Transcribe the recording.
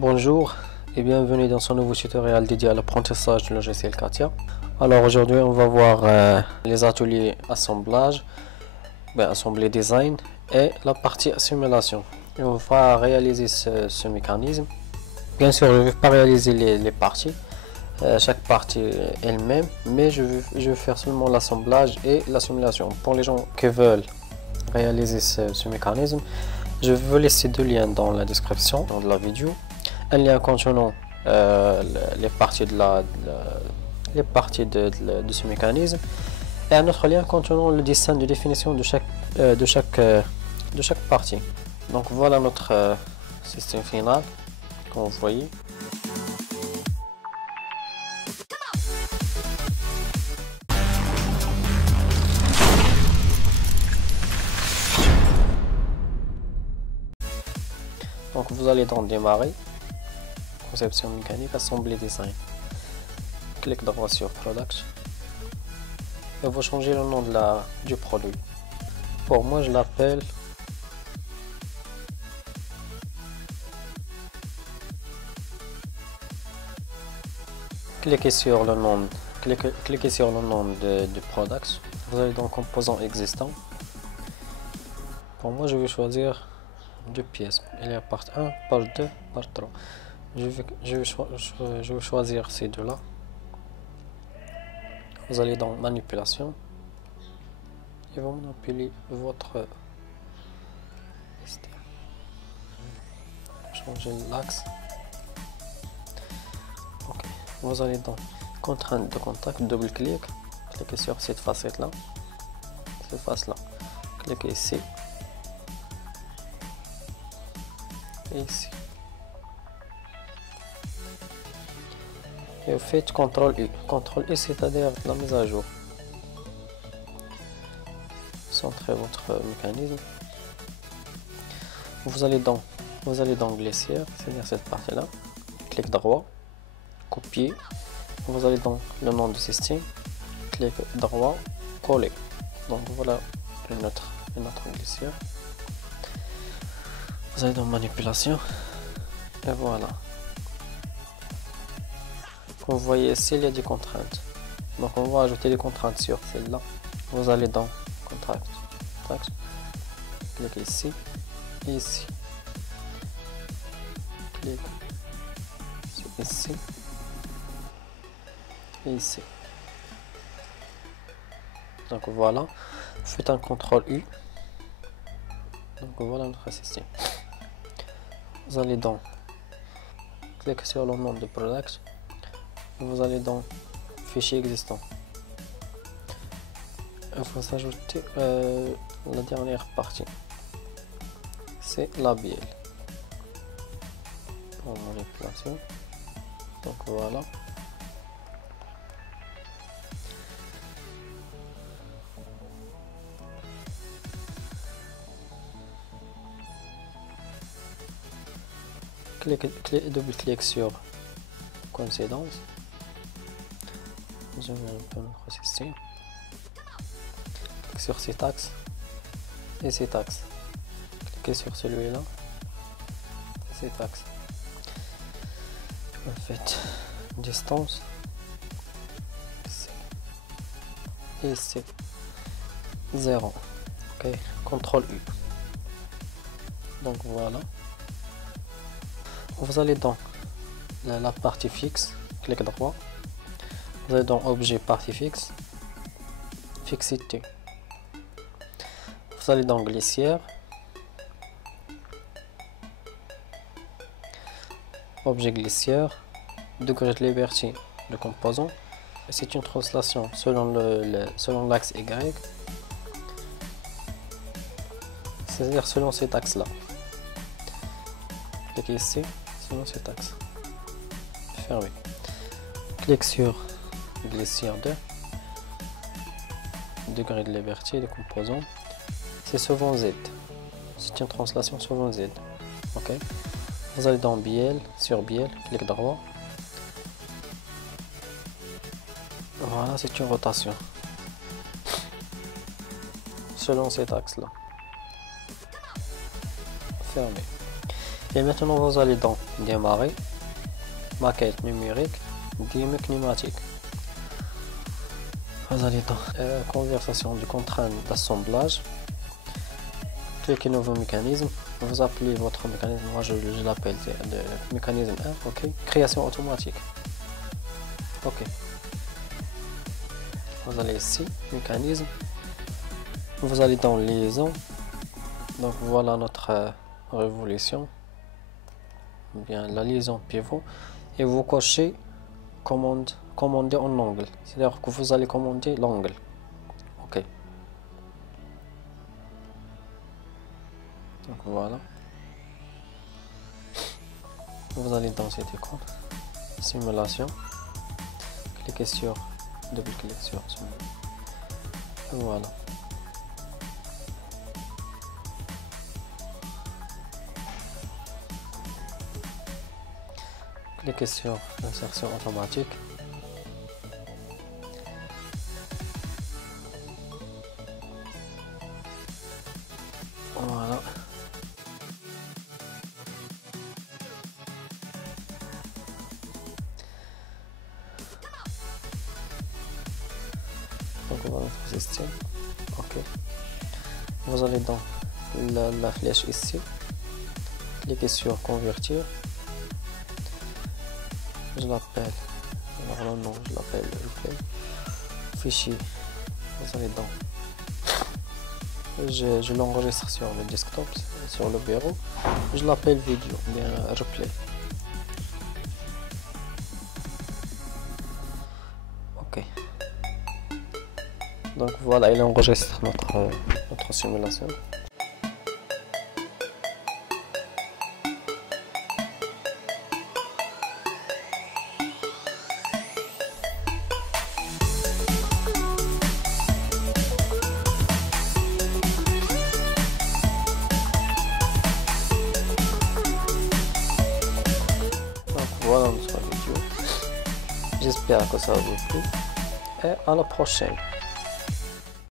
Bonjour et bienvenue dans ce nouveau tutoriel dédié à l'apprentissage du logiciel CATIA. Alors aujourd'hui on va voir les ateliers assemblage, assembler design et la partie simulation. Et on va réaliser ce mécanisme. Bien sûr je ne vais pas réaliser les parties, chaque partie elle-même, mais je vais faire seulement l'assemblage et la simulation. Pour les gens qui veulent réaliser ce mécanisme, je vais vous laisser deux liens dans la description de la vidéo. Un lien contenant les parties de ce mécanisme et un autre lien contenant le dessin de définition de chaque partie. Donc voilà notre système final, comme vous voyez. Donc vous allez dans démarrer, conception mécanique, assembler design. Clic droit sur product et vous changez le nom du produit. Pour moi je l'appelle cliquez sur le nom de product. Vous allez dans composants existants. Pour moi je vais choisir deux pièces, il y a part 1, part 2, part 3. Je vais choisir ces deux là. Vous allez dans manipulation et vous manipulez votre système. Changer l'axe. Ok, vous allez dans contrainte de contact, double clic, cliquez sur cette facette là, cette face là, cliquez ici et ici. Et vous faites CTRL U. CTRL U, c'est-à-dire la mise à jour. Centrez votre mécanisme. Vous allez dans glissière, c'est-à-dire cette partie-là. Clic droit, copier. Vous allez dans le nom du système. Clic droit, coller. Donc voilà une autre glissière. Vous allez dans manipulation. Et voilà. Vous voyez ici il y a des contraintes, donc on va ajouter des contraintes sur celle-là. Vous allez dans contract, cliquez ici et ici, cliquez ici et ici. Donc voilà, faites un CTRL U. Donc voilà notre système. Vous allez dans cliquez sur le nom de product. Vous allez dans fichier existant. Il faut s'ajouter la dernière partie, c'est la bielle pour manipulation. Donc voilà. Double-clic sur coïncidence. Je mets un peu notre système sur cet axe et cet axe. Cliquez sur celui-là, cet axe. En fait, distance ici et ici 0. Ok, CTRL U. Donc voilà. Vous allez dans la partie fixe, clic droit. Vous allez dans objet partie fixe, fixité. Vous allez dans glissière, objet glissière, degré de liberté de composant. C'est une translation selon l'axe Y, c'est-à-dire selon cet axe là. Cliquez ici selon cet axe. Fermez. Clique sur glissière 2, degré de liberté de composant, c'est selon Z, c'est une translation selon Z. Ok, vous allez dans bielle, sur bielle, clic droit. Voilà, c'est une rotation selon cet axe là. Fermé. Et maintenant vous allez dans démarrer, maquette numérique, game pneumatique. Vous allez dans conversation de contrainte d'assemblage, cliquez nouveau mécanisme, vous appelez votre mécanisme, moi je l'appelle le mécanisme 1, ok, création automatique, ok. Vous allez ici, mécanisme, vous allez dans liaison, donc voilà notre révolution, bien la liaison pivot, et vous cochez commander en angle, c'est-à-dire que vous allez commander l'angle, ok. Donc voilà, vous allez dans cet écran, simulation, cliquez sur, double-clic sur simulation, voilà. Cliquez sur l'insertion automatique. Voilà. Donc on va mettre système. Ok. Vous allez dans la flèche ici. Cliquez sur convertir. Je l'appelle, alors le nom je l'appelle replay, fichier, vous allez dans, je l'enregistre sur le desktop, sur le bureau, je l'appelle vidéo, bien replay, ok, donc voilà, il enregistre notre simulation. Voilà notre vidéo, j'espère que ça vous plu et à la prochaine.